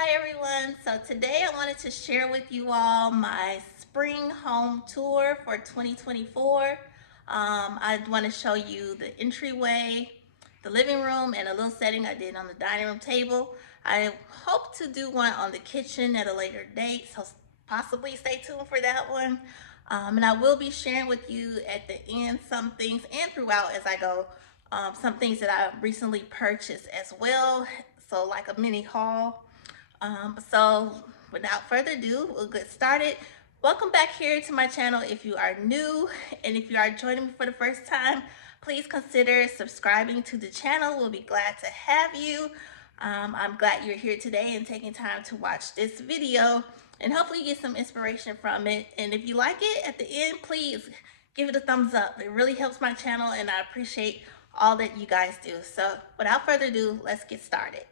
Hi everyone, so today I wanted to share with you all my spring home tour for 2024. I want to show you the entryway, the living room, and a little setting I did on the dining room table. I hope to do one on the kitchen at a later date, so possibly stay tuned for that one. And I will be sharing with you at the end some things and throughout as I go, some things that I recently purchased as well, so like a mini haul. So without further ado, we'll get started. Welcome back here to my channel if you are new, and if you are joining me for the first time, please consider subscribing to the channel. We'll be glad to have you. I'm glad you're here today and taking time to watch this video, and hopefully you get some inspiration from it. And if you like it, at the end, please give it a thumbs up. It really helps my channel, and I appreciate all that you guys do. So without further ado, let's get started.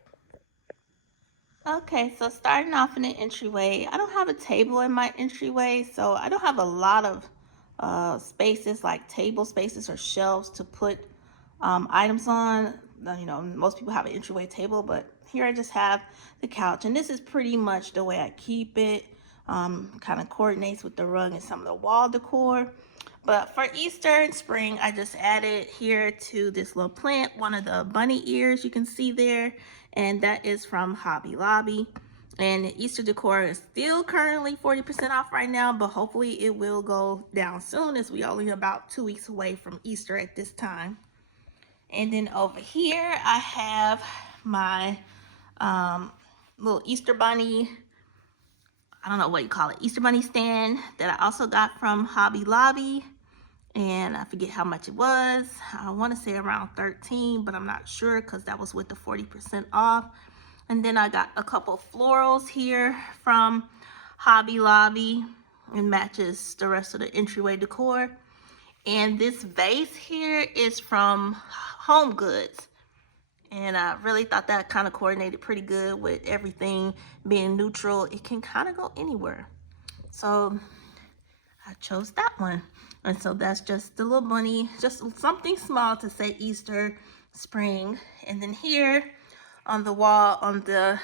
Okay, so starting off in the entryway, I don't have a table in my entryway, so I don't have a lot of spaces like table spaces or shelves to put items on. You know, most people have an entryway table, but here I just have the couch, and this is pretty much the way I keep it. Kind of coordinates with the rug and some of the wall decor. But for Easter and spring, I just added here to this little plant one of the bunny ears you can see there, and that is from Hobby Lobby. And Easter decor is still currently 40% off right now, but hopefully it will go down soon as we only about 2 weeks away from Easter at this time. And then over here I have my little Easter bunny, I don't know what you call it, Easter bunny stand that I also got from Hobby Lobby. And I forget how much it was. I want to say around 13, but I'm not sure because that was with the 40% off. And then I got a couple florals here from Hobby Lobby. It matches the rest of the entryway decor. And this vase here is from Home Goods. And I really thought that kind of coordinated pretty good with everything being neutral. It can kind of go anywhere. So I chose that one. And so that's just the little bunny, just something small to say Easter, spring. And then here on the wall, on the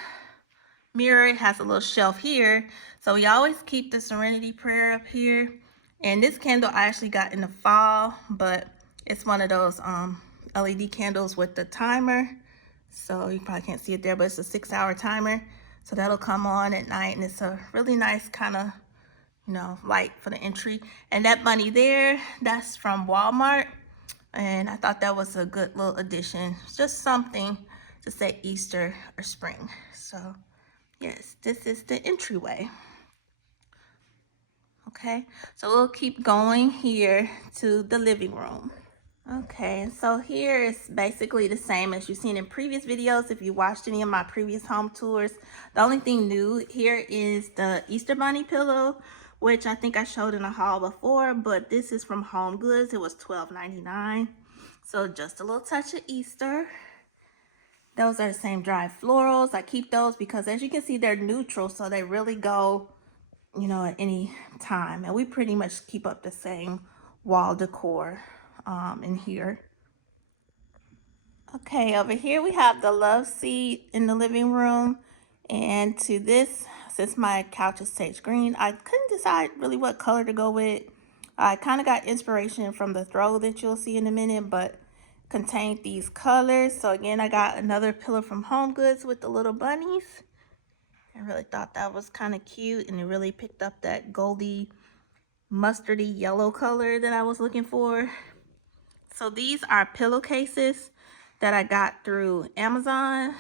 mirror, it has a little shelf here. So we always keep the Serenity Prayer up here. And this candle I actually got in the fall, but it's one of those LED candles with the timer. So you probably can't see it there, but it's a 6-hour timer. So that'll come on at night, and it's a really nice kind of, you know, light for the entry. And that bunny there, that's from Walmart, and I thought that was a good little addition, just something to say Easter or spring. So yes, this is the entryway. Okay, so we'll keep going here to the living room. Okay, so here is basically the same as you've seen in previous videos. If you watched any of my previous home tours, the only thing new here is the Easter Bunny pillow, which I think I showed in a haul before, but this is from Home Goods. It was $12.99. So just a little touch of Easter. Those are the same dry florals. I keep those because as you can see, they're neutral, so they really go, you know, at any time. And we pretty much keep up the same wall decor in here. Okay, over here we have the love seat in the living room. And to this, since my couch is sage green, I couldn't decide really what color to go with. I kind of got inspiration from the throw that you'll see in a minute, but contained these colors. So again, I got another pillow from Home Goods with the little bunnies. I really thought that was kind of cute, and it really picked up that goldy, mustardy yellow color that I was looking for. So these are pillowcases that I got through Amazon.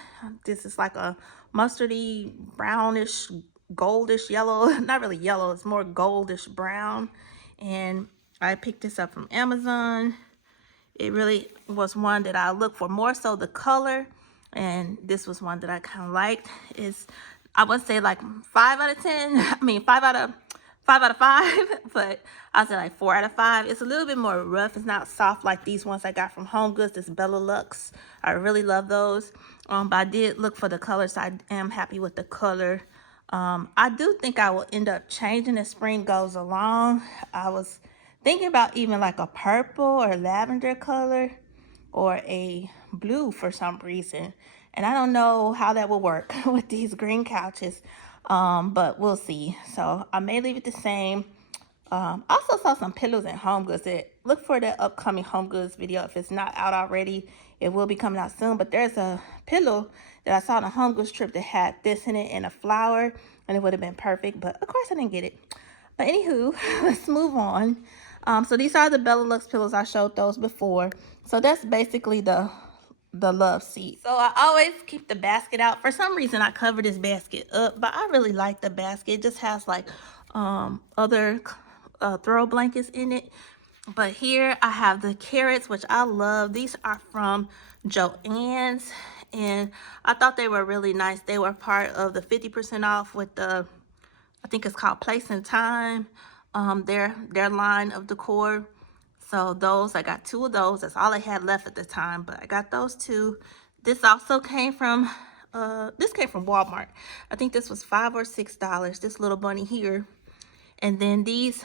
This is like a mustardy, brownish, goldish yellow. Not really yellow, it's more goldish brown. And I picked this up from Amazon. It really was one that I looked for, more so the color. And this was one that I kind of liked. Is, I would say like 5 out of 10. I mean, 5 out of 5, but I'll say like 4 out of 5. It's a little bit more rough. It's not soft like these ones I got from Home Goods. This Bella Lux. I really love those. But I did look for the color, so I am happy with the color. I do think I will end up changing as spring goes along. I was thinking about even like a purple or lavender color or a blue for some reason. And I don't know how that will work with these green couches, but we'll see. So I may leave it the same. I also saw some pillows and home goods. Look for the upcoming home goods video. If it's not out already, it will be coming out soon. But there's a pillow that I saw on a home goods trip that had this in it and a flower, and it would have been perfect. But of course I didn't get it. But anywho, let's move on. So these are the Bella Lux pillows. I showed those before. So that's basically the love seat. So I always keep the basket out. For some reason I cover this basket up, but I really like the basket. It just has like other throw blankets in it. But here I have the carrots, which I love. These are from Joann's, and I thought they were really nice. They were part of the 50% off with the, I think it's called Place and Time, their line of decor. So those, I got 2 of those. That's all I had left at the time, but I got those 2. This also came from Walmart. I think this was $5 or $6, this little bunny here. And then these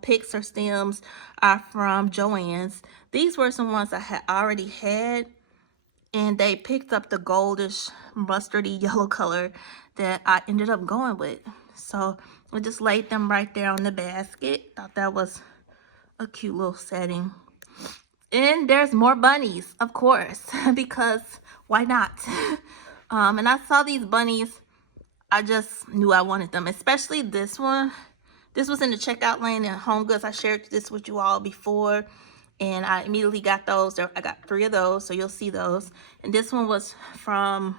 picks or stems are from Joann's. These were some ones I had already had, and they picked up the goldish mustardy yellow color that I ended up going with. So I just laid them right there on the basket. Thought that was a cute little setting. And there's more bunnies, of course, because why not? And I saw these bunnies. I just knew I wanted them, especially this one. This was in the checkout lane at Home Goods. I shared this with you all before, and I immediately got those. I got 3 of those, so you'll see those. And this one was from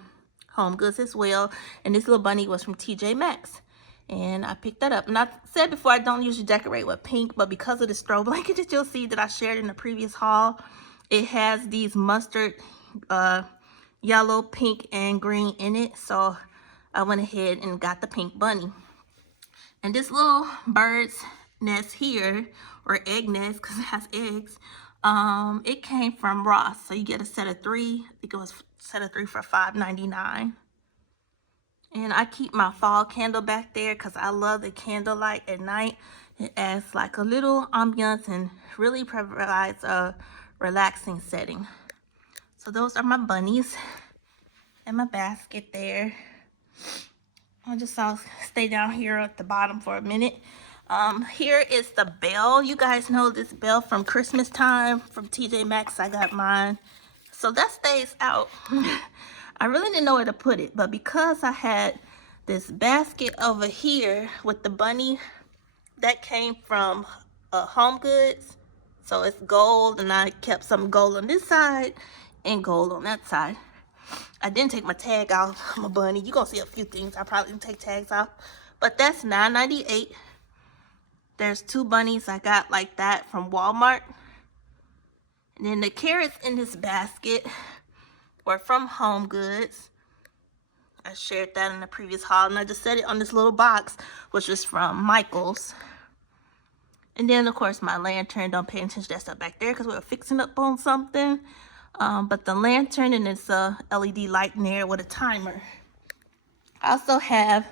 Home Goods as well. And this little bunny was from TJ Maxx. And I picked that up. And I said before, I don't usually decorate with pink, but because of the strobe blanket that you'll see that I shared in the previous haul, it has these mustard, yellow, pink, and green in it. So I went ahead and got the pink bunny. And this little bird's nest here, or egg nest, because it has eggs, it came from Ross. So you get a set of 3. I think it was a set of 3 for $5.99. And I keep my fall candle back there because I love the candlelight at night. It adds like a little ambiance and really provides a relaxing setting. So those are my bunnies and my basket there. I'll stay down here at the bottom for a minute. Here is the bell. You guys know this bell from Christmas time from TJ Maxx. I got mine. So that stays out. I really didn't know where to put it, but because I had this basket over here with the bunny that came from Home Goods, so it's gold, and I kept some gold on this side and gold on that side. I didn't take my tag off my bunny. You're gonna see a few things I probably didn't take tags off, but that's $9.98. There's 2 bunnies I got like that from Walmart. And then the carrots in this basket were from Home Goods. I shared that in the previous haul, and I just set it on this little box, which is from Michael's. And then, of course, my lantern. Don't pay attention to that stuff back there because we were fixing up on something. But the lantern, and it's a LED light in there with a timer. I also have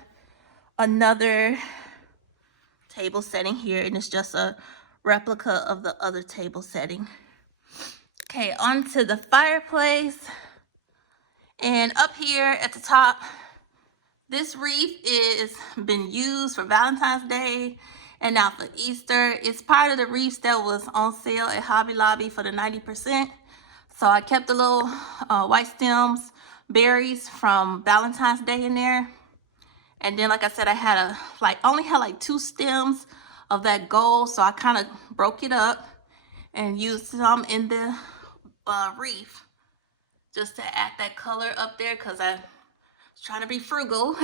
another table setting here, and it's just a replica of the other table setting. Okay, on to the fireplace. And up here at the top, this wreath is been used for Valentine's Day and now for Easter. It's part of the wreaths that was on sale at Hobby Lobby for the 90%. So I kept the little white stems, berries from Valentine's Day in there. And then, like I said, I had only had like 2 stems of that gold. So I kind of broke it up and used some in the wreath just to add that color up there, because I was trying to be frugal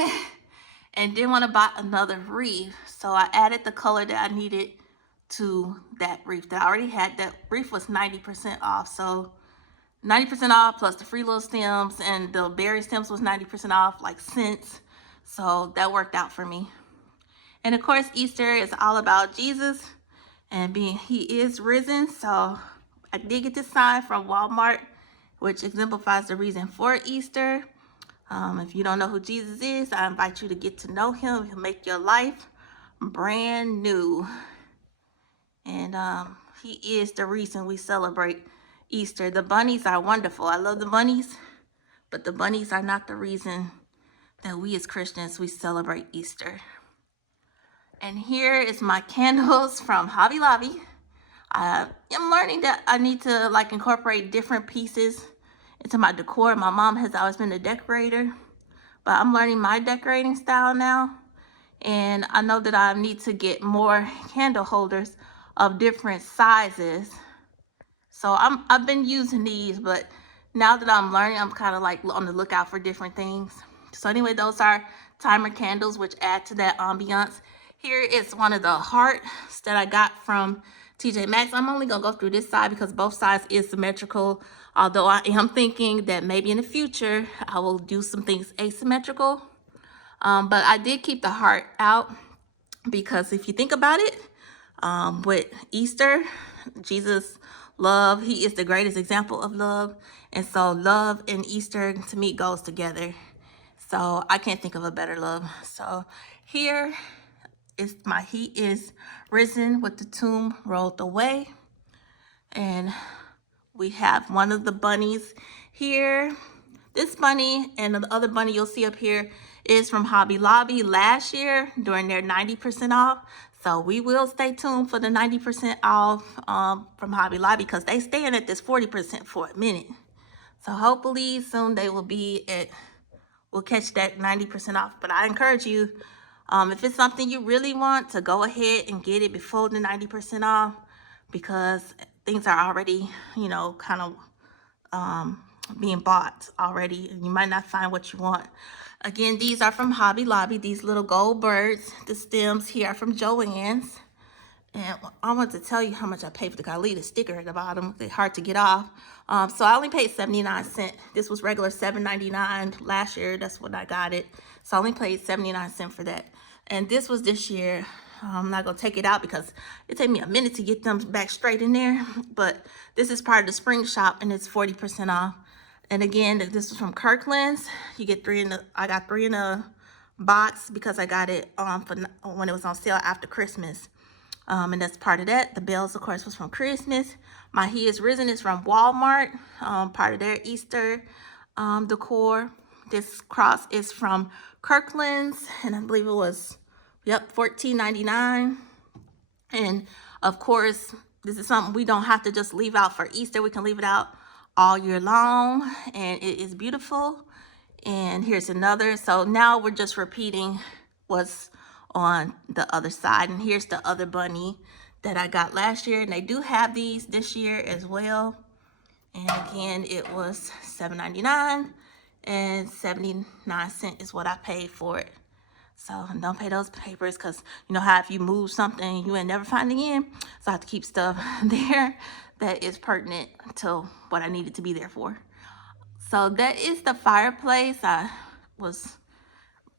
and didn't want to buy another wreath. So I added the color that I needed to that wreath that I already had. That wreath was 90% off. So 90% off plus the free little stems, and the berry stems was 90% off, like cents. So that worked out for me. And of course, Easter is all about Jesus and he is risen. So I did get this sign from Walmart, which exemplifies the reason for Easter. If you don't know who Jesus is, I invite you to get to know him. He'll make your life brand new. And he is the reason we celebrate Easter. The bunnies are wonderful. I love the bunnies, but the bunnies are not the reason that we as Christians, we celebrate Easter. And here is my candles from Hobby Lobby. I am learning that I need to like incorporate different pieces into my decor. My mom has always been a decorator, but I'm learning my decorating style now. And I know that I need to get more candle holders of different sizes. So I've been using these, but now that I'm learning, I'm kind of like on the lookout for different things. So anyway, those are timer candles, which add to that ambiance. Here is one of the hearts that I got from TJ Maxx. I'm only gonna go through this side because both sides is symmetrical. Although I am thinking that maybe in the future, I will do some things asymmetrical. But I did keep the heart out because if you think about it, with Easter, Jesus' love, he is the greatest example of love. And so love and Easter to me goes together. So I can't think of a better love. So here is he is risen with the tomb rolled away. And we have one of the bunnies here. This bunny and the other bunny you'll see up here is from Hobby Lobby last year during their 90% off. So we will stay tuned for the 90% off from Hobby Lobby because they staying at this 40% for a minute. So hopefully soon they will be at, we'll catch that 90% off. But I encourage you, if it's something you really want, to go ahead and get it before the 90% off because things are already, you know, kind of being bought already. You might not find what you want. Again, these are from Hobby Lobby. These little gold birds. The stems here are from Joann's. And I want to tell you how much I paid for the car. Leave the sticker at the bottom. They're hard to get off. So I only paid 79 cents. This was regular $7.99 last year. That's when I got it. So I only paid 79 cents for that. And this was this year. I'm not going to take it out because it took me a minute to get them back straight in there. But this is part of the spring shop and it's 40% off. And again, this is from Kirkland's. You get I got 3 in a box because I got it for when it was on sale after Christmas. And that's part of that. The bells, of course, was from Christmas. My He is Risen is from Walmart, part of their Easter decor. This cross is from Kirkland's, and I believe it was, yep, $14.99. And of course, this is something we don't have to just leave out for Easter. We can leave it out all year long, and it is beautiful. And here's another. So now we're just repeating what's on the other side. And here's the other bunny that I got last year. And they do have these this year as well. And again, it was $7.99 and 79 cents is what I paid for it. So don't pay those papers because you know how if you move something, you ain't never find it again. So I have to keep stuff there that is pertinent to what I needed to be there for. So that is the fireplace. I was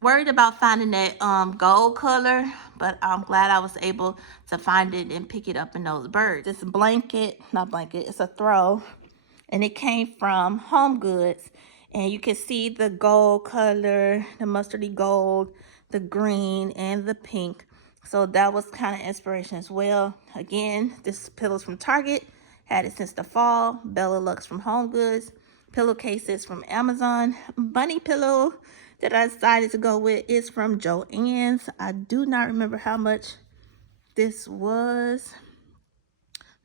worried about finding that gold color, but I'm glad I was able to find it and pick it up in those birds. This blanket, not blanket, it's a throw, and it came from Home Goods. And you can see the gold color, the mustardy gold, the green, and the pink. So that was kind of inspiration as well. Again, this pillow's from Target. Had it since the fall. Bella Lux from Home Goods. Pillowcases from Amazon. Bunny pillow that I decided to go with is from Joann's. I do not remember how much this was.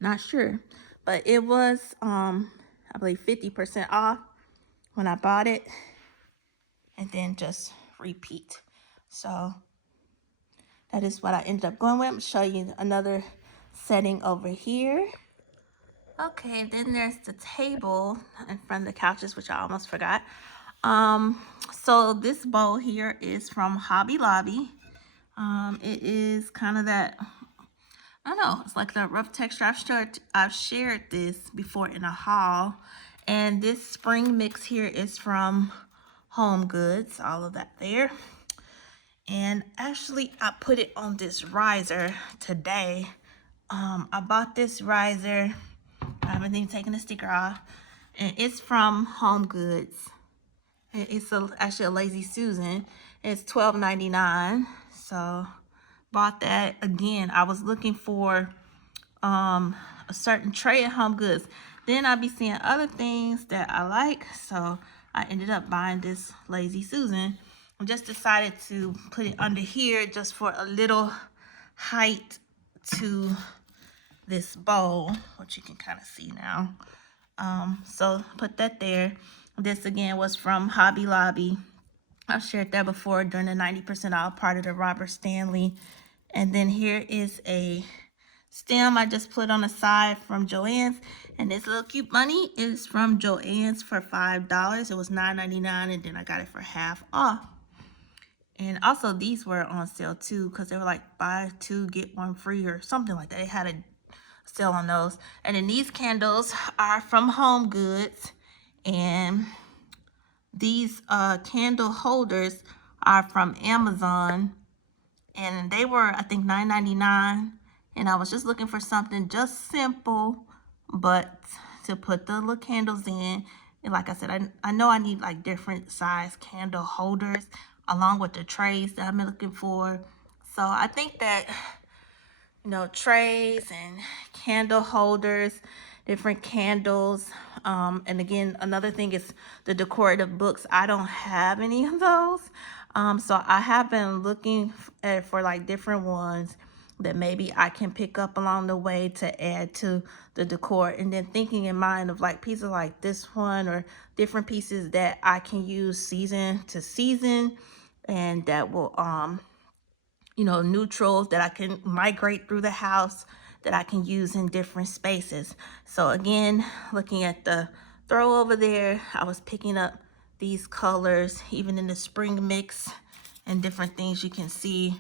Not sure. But it was, I believe, 50% off when I bought it. And then just repeat. So that is what I ended up going with. I'm going to show you another setting over here. Okay, then there's the table in front of the couches, which I almost forgot. So this bowl here is from Hobby Lobby. It is kind of that, I don't know, it's like the rough texture. I've shared this before in a haul. And this spring mix here is from Home Goods, all of that there. And actually, I put it on this riser today. I bought this riser. I haven't even taken the sticker off. And it's from Home Goods. It's actually a Lazy Susan. It's $12.99. So, bought that. Again, I was looking for a certain tray at Home Goods. Then I'll be seeing other things that I like. So, I ended up buying this Lazy Susan. I just decided to put it under here just for a little height to this bowl, which you can kind of see now. So put that there. This again was from Hobby Lobby. I've shared that before during the 90% off part of the Robert Stanley. And then here is a stem I just put on the side from Joann's. And this little cute bunny is from Joann's for $5. It was $9.99 and then I got it for half off. And also these were on sale too because they were like buy two get one free or something like that. They had a sale on those. And then these candles are from Home Goods. And these candle holders are from Amazon. And they were, I think, $9.99. And I was just looking for something just simple, but to put the little candles in. And like I said, I know I need like different size candle holders along with the trays that I'm looking for. So I think that, you know, trays and candle holders, different candles. And again, another thing is the decorative books. I don't have any of those. So I have been looking for like different ones that maybe I can pick up along the way to add to the decor. And then thinking in mind of like pieces like this one or different pieces that I can use season to season and that will, you know, neutrals that I can migrate through the house that I can use in different spaces. So again, looking at the throw over there, I was picking up these colors, even in the spring mix and different things. You can see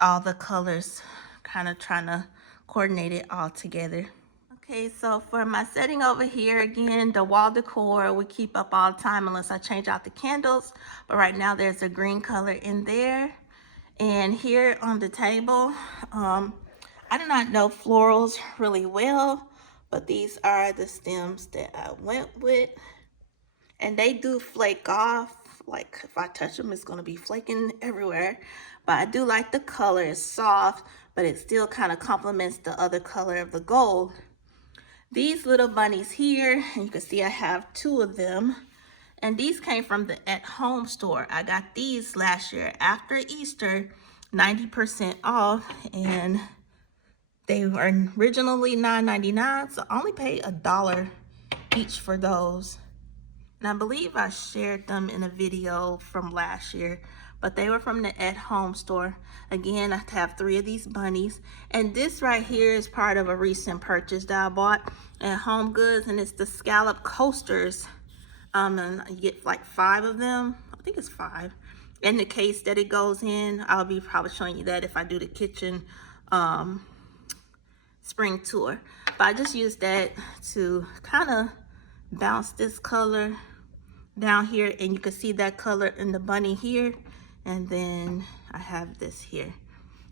all the colors, kind of trying to coordinate it all together. Okay, so for my setting over here, again, the wall decor will keep up all the time unless I change out the candles. But right now there's a green color in there. And here on the table, I do not know florals really well, but these are the stems that I went with. And they do flake off. Like if I touch them, it's going to be flaking everywhere. But I do like the color. It's soft, but it still kind of complements the other color of the gold. These little bunnies here, and you can see I have two of them. And these came from the At Home store. I got these last year after Easter, 90% off. And they were originally $9.99, so I only paid $1 each for those. And I believe I shared them in a video from last year, but they were from the At Home store. Again, I have 3 of these bunnies. And this right here is part of a recent purchase that I bought at Home Goods, and it's the scallop coasters. And you get like 5 of them. I think it's 5. And the case that it goes in, I'll be probably showing you that if I do the kitchen spring tour. But I just used that to kind of bounce this color down here, and you can see that color in the bunny here, and then I have this here.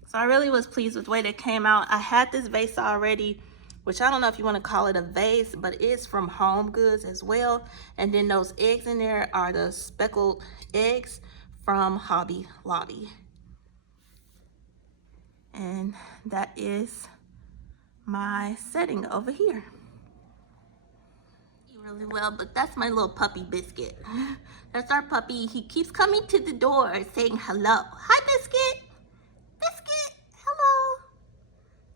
So I really was pleased with the way that came out. I had this vase already, which I don't know if you want to call it a vase, but it's from Home Goods as well. And then those eggs in there are the speckled eggs from Hobby Lobby. And that is my setting over here. Really well, but that's my little puppy Biscuit. That's our puppy. He keeps coming to the door saying hello. Hi, Biscuit. Biscuit, hello.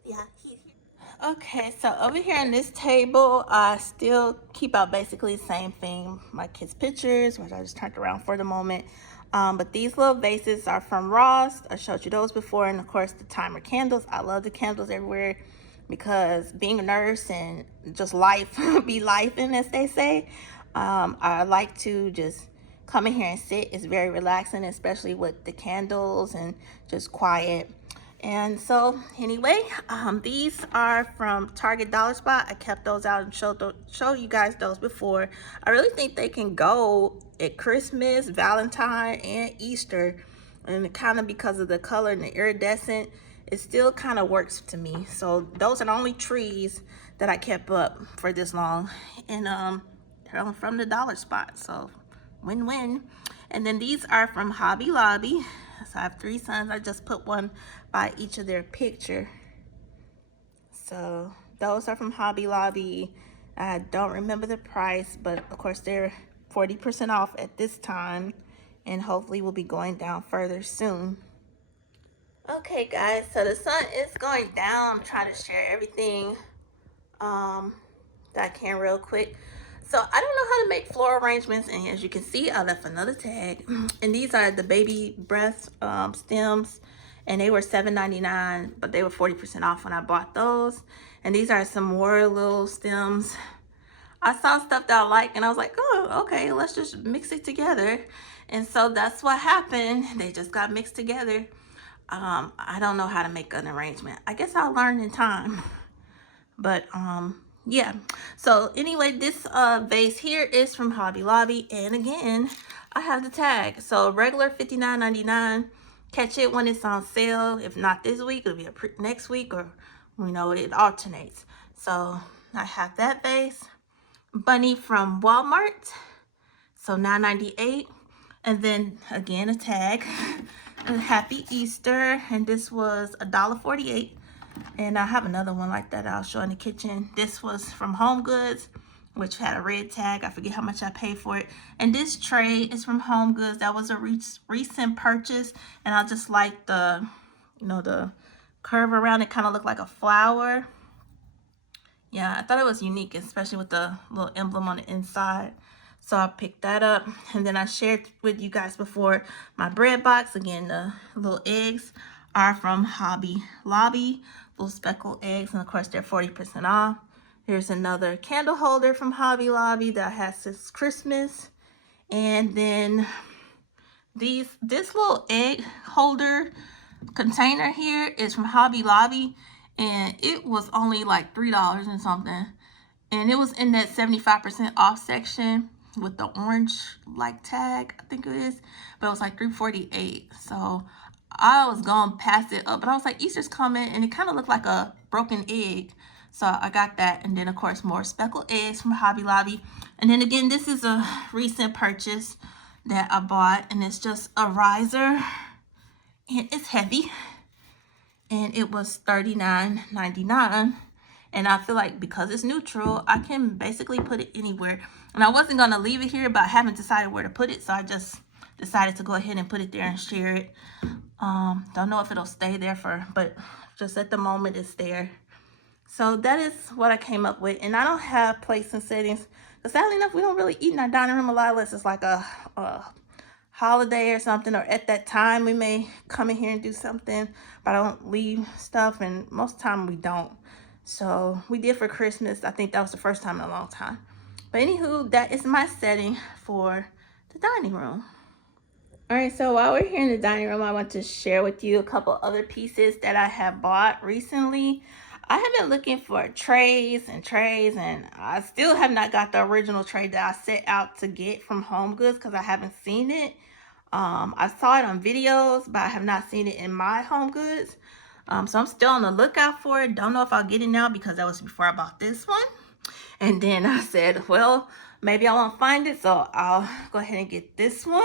Yeah, he's here. Okay, so over here on this table, I still keep out basically the same thing. My kids' pictures, which I just turned around for the moment. But these little vases are from Ross. I showed you those before. And of course, the timer candles. I love the candles everywhere, because being a nurse and just life be lifing, as they say, I like to just come in here and sit. It's very relaxing, especially with the candles and just quiet. And so anyway, these are from Target Dollar Spot. I kept those out and show you guys those before. I really think they can go at Christmas, Valentine, and Easter. And kind of because of the color and the iridescent, it still kind of works to me. So those are the only trees that I kept up for this long. And they're from the Dollar Spot, so win-win. And then these are from Hobby Lobby. So I have 3 sons. I just put one by each of their picture. So those are from Hobby Lobby. I don't remember the price, but of course they're 40% off at this time, and hopefully will be going down further soon. Okay guys, so the sun is going down. I'm trying to share everything that I can real quick. So I don't know how to make floral arrangements, and as you can see, I left another tag. And these are the baby breath stems, and they were $7.99, but they were 40% off when I bought those. And these are some more little stems. I saw stuff that I like, and I was like, oh, okay, let's just mix it together. And so that's what happened. They just got mixed together. I don't know how to make an arrangement. I guess I'll learn in time. But yeah. So anyway, this vase here is from Hobby Lobby, and again, I have the tag. So regular $59.99. Catch it when it's on sale. If not this week, it'll be next week, or you know, it alternates. So I have that vase. Bunny from Walmart, so $9.98. And then again, a tag. Happy Easter, and this was $1.48. And I have another one like that I'll show in the kitchen. This was from Home Goods, which had a red tag. I forget how much I paid for it. And this tray is from Home Goods. That was a recent purchase, and I just like the, you know, the curve around it. Kind of looked like a flower. Yeah, I thought it was unique, especially with the little emblem on the inside. So I picked that up, and then I shared with you guys before my bread box. Again, the little eggs are from Hobby Lobby, little speckled eggs, and of course they're 40% off. Here's another candle holder from Hobby Lobby that has since Christmas. And then this little egg holder container here is from Hobby Lobby, and it was only like $3 and something, and it was in that 75% off section with the orange like tag, I think it is, but it was like $3.48. So I was going past it up, but I was like, Easter's coming, and it kind of looked like a broken egg, so I got that. And then of course more speckled eggs from Hobby Lobby. And then again, this is a recent purchase that I bought, and it's just a riser, and it's heavy, and it was $39.99. And I feel like because it's neutral, I can basically put it anywhere. And I wasn't gonna leave it here, but I haven't decided where to put it, so I just decided to go ahead and put it there and share it. Don't know if it'll stay there but just at the moment it's there. So that is what I came up with. And I don't have place and settings, because sadly enough, we don't really eat in our dining room a lot unless it's like a holiday or something, or at that time we may come in here and do something, but I don't leave stuff, and most of the time we don't. So we did for Christmas. I think that was the first time in a long time. But anywho, that is my setting for the dining room. All right, so while we're here in the dining room, I want to share with you a couple other pieces that I have bought recently. I have been looking for trays, and I still have not got the original tray that I set out to get from Home Goods because I haven't seen it. I saw it on videos, but I have not seen it in my Home Goods. So I'm still on the lookout for it. Don't know if I'll get it now because that was before I bought this one. And then I said, well, maybe I won't find it, so I'll go ahead and get this one.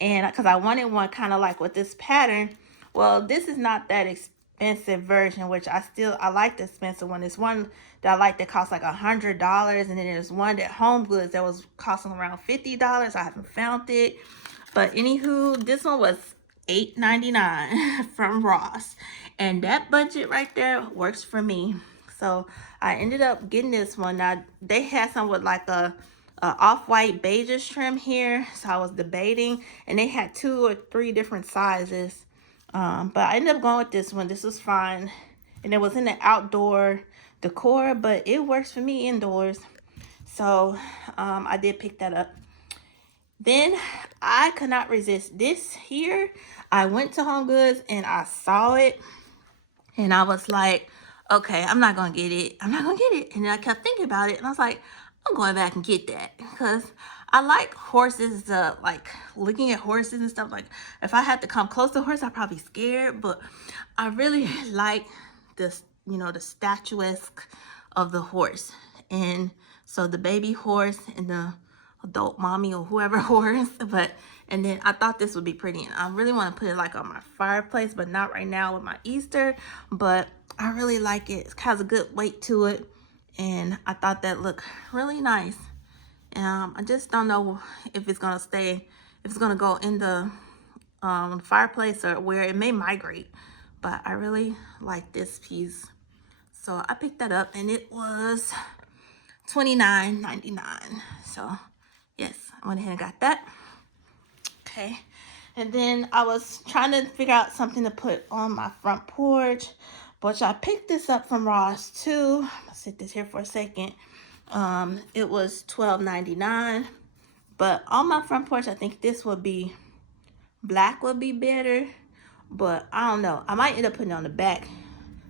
And because I wanted one kind of like with this pattern. Well, this is not that expensive version, which I like the expensive one. There's one that I like that costs like $100, and then there's one at Home Goods that was costing around $50. I haven't found it. But anywho, this one was $8.99 from Ross, and that budget right there works for me. So I ended up getting this one. Now they had some with like a off-white beige trim here, so I was debating, and they had 2 or 3 different sizes, but I ended up going with this one. This was fine, and it was in the outdoor decor, but it works for me indoors. So I did pick that up. Then I could not resist this here. I went to Home Goods and I saw it, and I was like, okay, I'm not gonna get it. I'm not gonna get it. And then I kept thinking about it, and I was like, I'm going back and get that, because I like horses, like looking at horses and stuff. Like if I had to come close to a horse, I'd probably be scared, but I really like this, you know, the statuesque of the horse. And so the baby horse and the adult mommy or whoever horse, and then I thought this would be pretty, and I really want to put it like on my fireplace, but not right now with my Easter. But I really like it. It has a good weight to it, and I thought that looked really nice. I just don't know if it's gonna stay, if it's gonna go in the fireplace or where it may migrate. But I really like this piece, so I picked that up, and it was $29.99. So yes, I went ahead and got that. Okay, and then I was trying to figure out something to put on my front porch, but I picked this up from Ross too. I'll sit this here for a second. It was $12.99, but on my front porch, I think this would be, black would be better, but I don't know. I might end up putting it on the back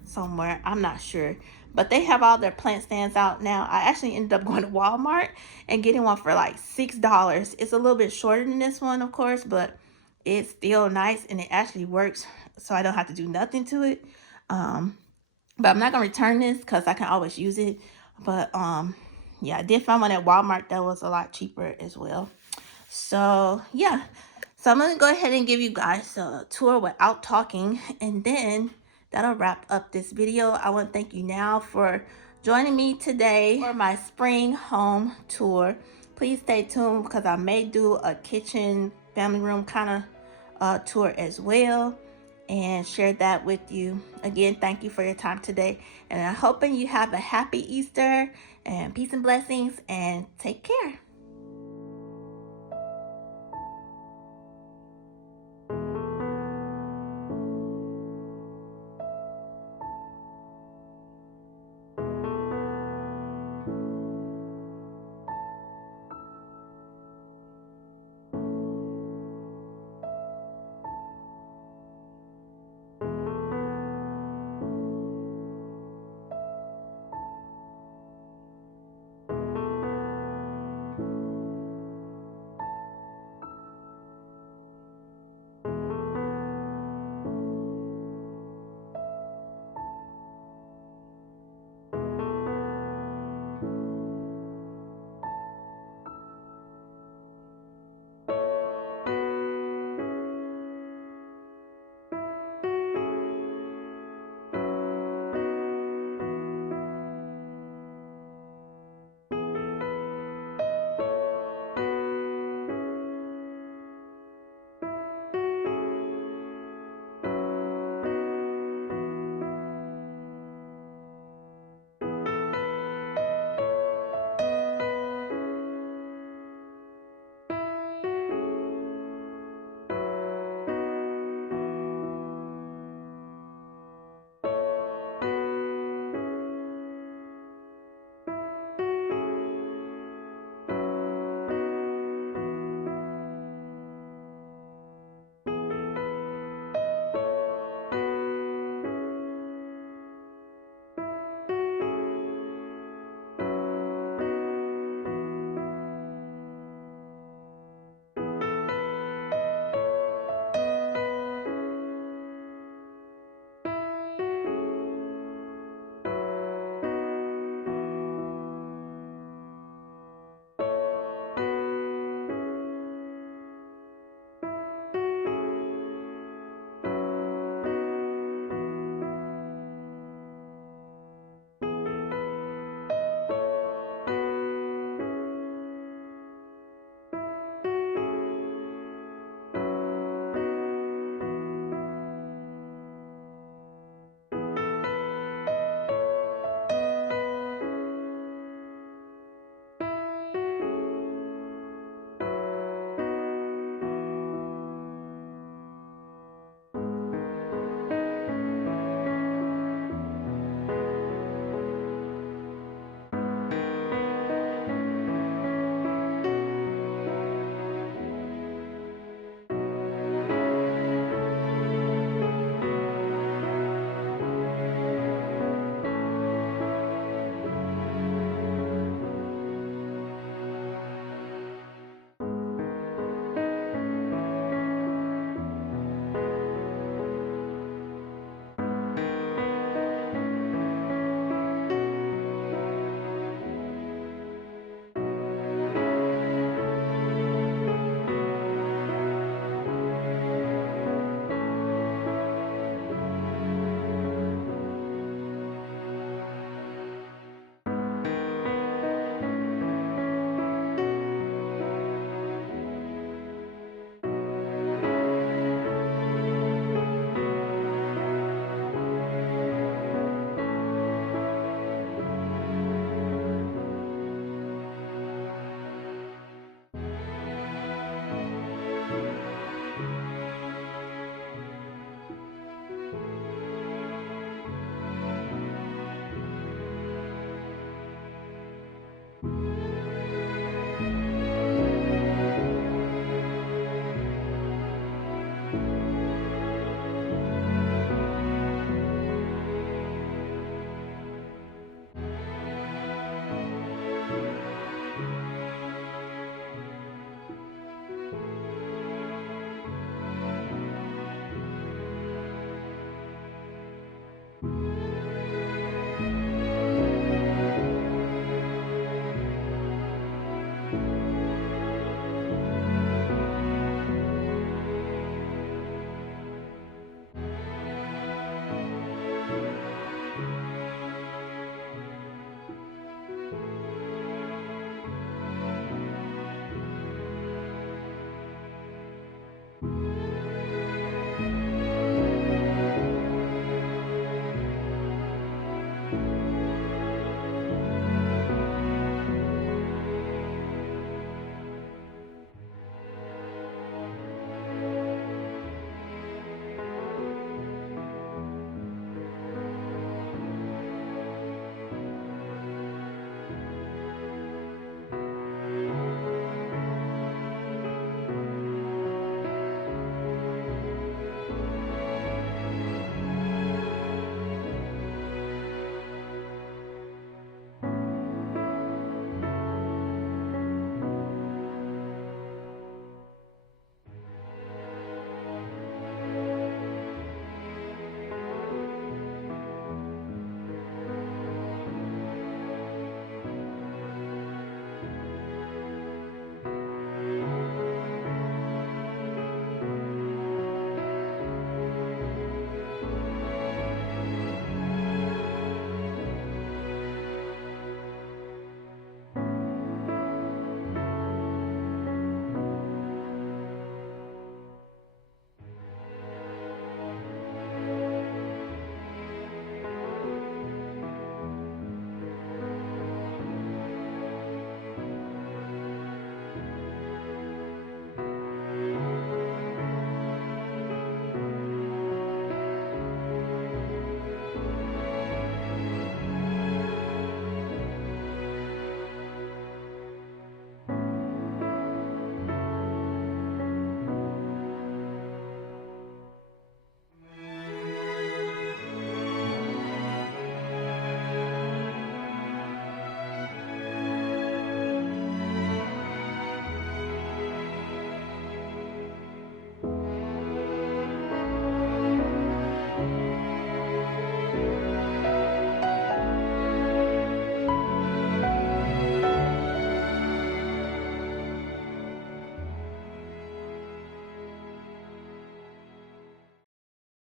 somewhere. I'm not sure. But they have all their plant stands out now. I actually ended up going to Walmart and getting one for like $6. It's a little bit shorter than this one, of course, but it's still nice and it actually works, so I don't have to do nothing to it. But I'm not gonna return this because I can always use it. But yeah, I did find one at Walmart that was a lot cheaper as well. So yeah, so I'm gonna go ahead and give you guys a tour without talking, and then that'll wrap up this video. I want to thank you now for joining me today for my spring home tour. Please stay tuned because I may do a kitchen family room kind of tour as well, and share that with you. Again, thank you for your time today, and I'm hoping you have a happy Easter, and peace and blessings, and take care.